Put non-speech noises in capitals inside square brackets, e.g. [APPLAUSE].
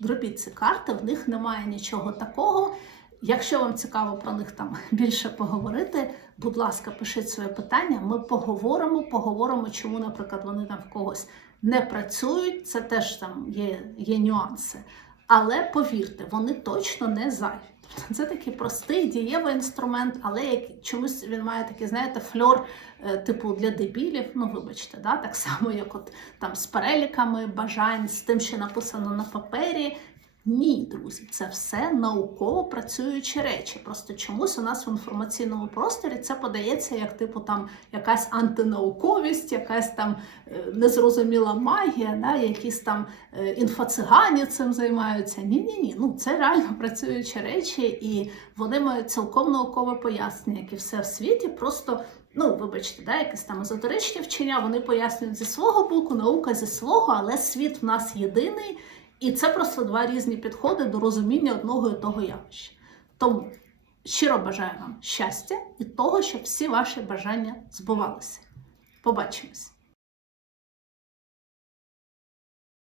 Зробіть ці карти, в них немає нічого такого. Якщо вам цікаво про них там [LAUGHS] більше поговорити, будь ласка, пишіть своє питання. Ми поговоримо, поговоримо, чому, наприклад, вони там в когось не працюють. Це теж там є, є нюанси. Але повірте, вони точно не зайві. Це такий простий дієвий інструмент, але як чомусь він має такий, знаєте, фльор, е, типу для дебілів. Ну, вибачте, да? так само, як от там з переліками бажань, з тим, що написано на папері. Ні, друзі, це все науково працюючі речі. Просто чомусь у нас в інформаційному просторі це подається як типу там якась антинауковість, якась там е, незрозуміла магія, да, якісь там е, інфоцигані цим займаються. Ні, ні, ні. Ну це реально працюючі речі, і вони мають цілком наукове пояснення, як і все в світі. Просто ну, вибачте, да, якісь там езотеричні вчення, вони пояснюють зі свого боку, наука зі свого, але світ в нас єдиний. І це просто два різні підходи до розуміння одного і того явища. Тому щиро бажаю вам щастя і того, щоб всі ваші бажання збувалися. Побачимось!